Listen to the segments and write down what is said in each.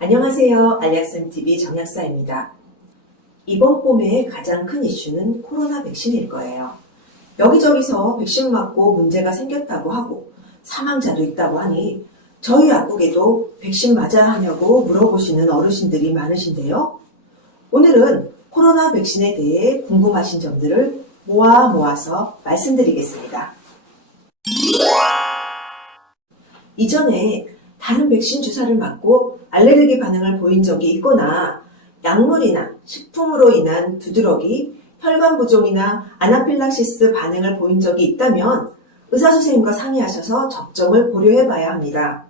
안녕하세요. 알약쌤TV 정약사입니다. 이번 봄의 가장 큰 이슈는 코로나 백신일 거예요. 여기저기서 백신 맞고 문제가 생겼다고 하고 사망자도 있다고 하니 저희 약국에도 백신 맞아야 하냐고 물어보시는 어르신들이 많으신데요. 오늘은 코로나 백신에 대해 궁금하신 점들을 모아서 말씀드리겠습니다. 이전에 다른 백신 주사를 맞고 알레르기 반응을 보인 적이 있거나 약물이나 식품으로 인한 두드러기, 혈관 부종이나 아나필락시스 반응을 보인 적이 있다면 의사선생님과 상의하셔서 접종을 고려해 봐야 합니다.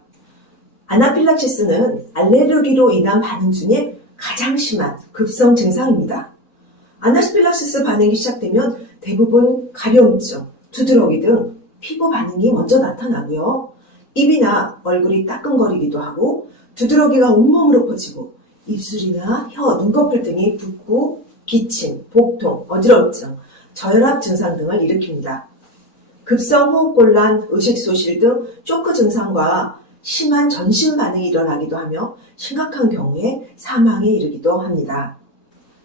아나필락시스는 알레르기로 인한 반응 중에 가장 심한 급성 증상입니다. 아나필락시스 반응이 시작되면 대부분 가려움증, 두드러기 등 피부 반응이 먼저 나타나고요. 입이나 얼굴이 따끔거리기도 하고 두드러기가 온몸으로 퍼지고 입술이나 혀, 눈꺼풀 등이 붓고 기침, 복통, 어지럼증, 저혈압 증상 등을 일으킵니다. 급성 호흡곤란, 의식소실 등 쇼크 증상과 심한 전신 반응이 일어나기도 하며 심각한 경우에 사망에 이르기도 합니다.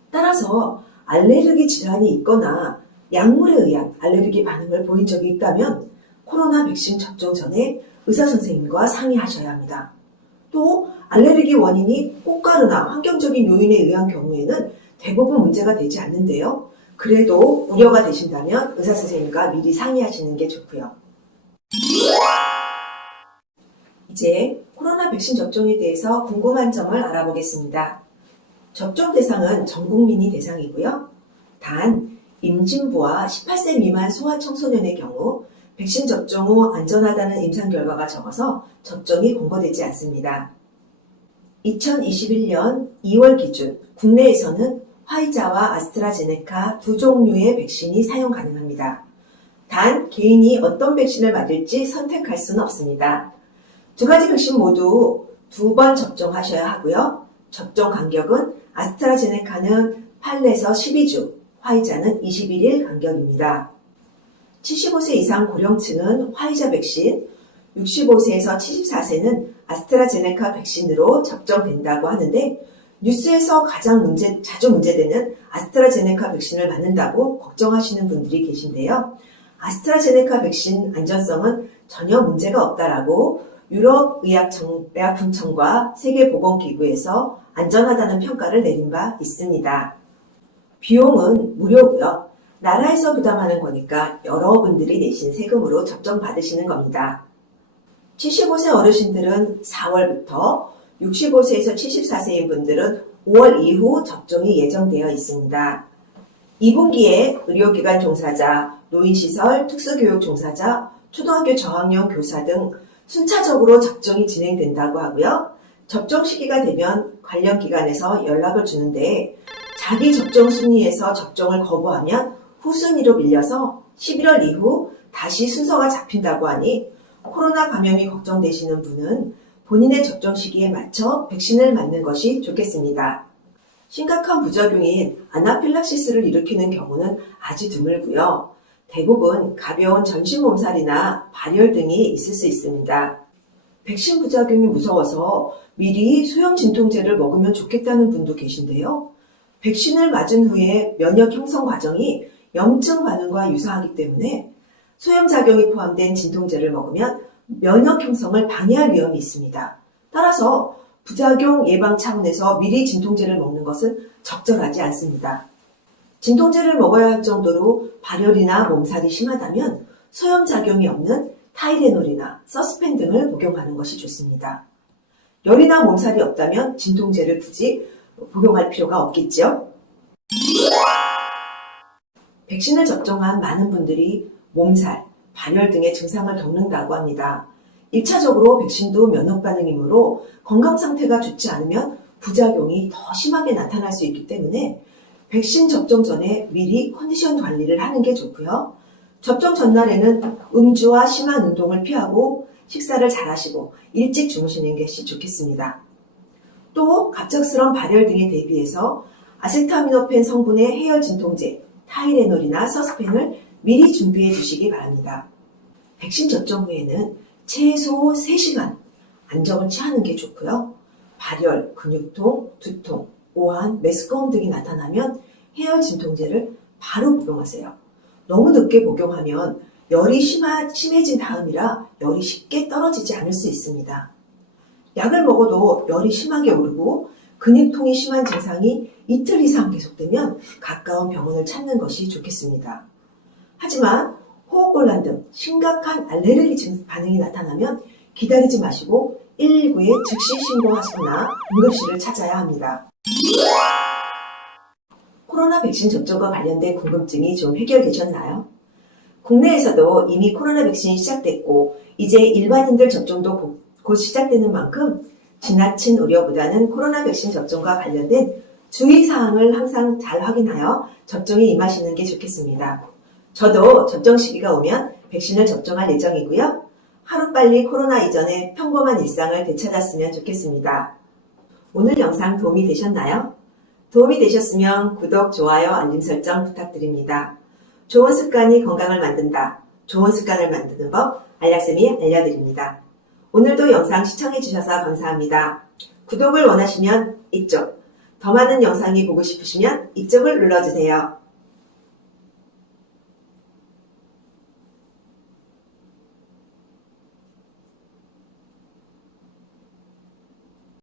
따라서 알레르기 질환이 있거나 약물에 의한 알레르기 반응을 보인 적이 있다면 코로나 백신 접종 전에 의사선생님과 상의하셔야 합니다. 또 알레르기 원인이 꽃가루나 환경적인 요인에 의한 경우에는 대부분 문제가 되지 않는데요. 그래도 우려가 되신다면 의사선생님과 미리 상의하시는 게 좋고요. 이제 코로나 백신 접종에 대해서 궁금한 점을 알아보겠습니다. 접종 대상은 전 국민이 대상이고요. 단 임진부와 18세 미만 소아청소년의 경우 백신 접종 후 안전하다는 임상 결과가 적어서 접종이 권고되지 않습니다. 2021년 2월 기준 국내에서는 화이자와 아스트라제네카 두 종류의 백신이 사용 가능합니다. 단 개인이 어떤 백신을 맞을지 선택할 수는 없습니다. 두 가지 백신 모두 2번 접종하셔야 하고요. 접종 간격은 아스트라제네카는 8에서 12주, 화이자는 21일 간격입니다. 75세 이상 고령층은 화이자 백신, 65세에서 74세는 아스트라제네카 백신으로 접종된다고 하는데 뉴스에서 가장 자주 문제되는 아스트라제네카 백신을 맞는다고 걱정하시는 분들이 계신데요. 아스트라제네카 백신 안전성은 전혀 문제가 없다라고 유럽의약품청과 세계보건기구에서 안전하다는 평가를 내린 바 있습니다. 비용은 무료고요. 나라에서 부담하는 거니까 여러분들이 내신 세금으로 접종받으시는 겁니다. 75세 어르신들은 4월부터 65세에서 74세인 분들은 5월 이후 접종이 예정되어 있습니다. 2분기에 의료기관 종사자, 노인시설, 특수교육 종사자, 초등학교 저학년 교사 등 순차적으로 접종이 진행된다고 하고요. 접종 시기가 되면 관련 기관에서 연락을 주는데 자기 접종 순위에서 접종을 거부하면 후순위로 밀려서 11월 이후 다시 순서가 잡힌다고 하니 코로나 감염이 걱정되시는 분은 본인의 접종 시기에 맞춰 백신을 맞는 것이 좋겠습니다. 심각한 부작용인 아나필락시스를 일으키는 경우는 아주 드물고요. 대부분 가벼운 전신 몸살이나 발열 등이 있을 수 있습니다. 백신 부작용이 무서워서 미리 소형 진통제를 먹으면 좋겠다는 분도 계신데요. 백신을 맞은 후에 면역 형성 과정이 염증 반응과 유사하기 때문에 소염작용이 포함된 진통제를 먹으면 면역 형성을 방해할 위험이 있습니다. 따라서 부작용 예방 차원에서 미리 진통제를 먹는 것은 적절하지 않습니다. 진통제를 먹어야 할 정도로 발열이나 몸살이 심하다면 소염작용이 없는 타이레놀이나 서스펜 등을 복용하는 것이 좋습니다. 열이나 몸살이 없다면 진통제를 굳이 복용할 필요가 없겠죠? 백신을 접종한 많은 분들이 몸살, 발열 등의 증상을 겪는다고 합니다. 1차적으로 백신도 면역 반응이므로 건강 상태가 좋지 않으면 부작용이 더 심하게 나타날 수 있기 때문에 백신 접종 전에 미리 컨디션 관리를 하는 게 좋고요. 접종 전날에는 음주와 심한 운동을 피하고 식사를 잘 하시고 일찍 주무시는 것이 좋겠습니다. 또 갑작스러운 발열 등에 대비해서 아세타미노펜 성분의 해열 진통제, 타이레놀이나 서스펜을 미리 준비해 주시기 바랍니다. 백신 접종 후에는 최소 3시간 안정을 취하는 게 좋고요. 발열, 근육통, 두통, 오한, 메스꺼움 등이 나타나면 해열 진통제를 바로 복용하세요. 너무 늦게 복용하면 열이 심해진 다음이라 열이 쉽게 떨어지지 않을 수 있습니다. 약을 먹어도 열이 심하게 오르고 근육통이 심한 증상이 이틀 이상 계속되면 가까운 병원을 찾는 것이 좋겠습니다. 하지만 호흡곤란 등 심각한 알레르기 반응이 나타나면 기다리지 마시고 119에 즉시 신고하거나 응급실을 찾아야 합니다. 코로나 백신 접종과 관련된 궁금증이 좀 해결되셨나요? 국내에서도 이미 코로나 백신이 시작됐고 이제 일반인들 접종도 곧 시작되는 만큼 지나친 우려보다는 코로나 백신 접종과 관련된 주의사항을 항상 잘 확인하여 접종에 임하시는 게 좋겠습니다. 저도 접종 시기가 오면 백신을 접종할 예정이고요. 하루빨리 코로나 이전의 평범한 일상을 되찾았으면 좋겠습니다. 오늘 영상 도움이 되셨나요? 도움이 되셨으면 구독, 좋아요, 알림 설정 부탁드립니다. 좋은 습관이 건강을 만든다. 좋은 습관을 만드는 법 알약쌤이 알려드립니다. 오늘도 영상 시청해주셔서 감사합니다. 구독을 원하시면 이쪽, 더 많은 영상이 보고 싶으시면 이쪽을 눌러주세요.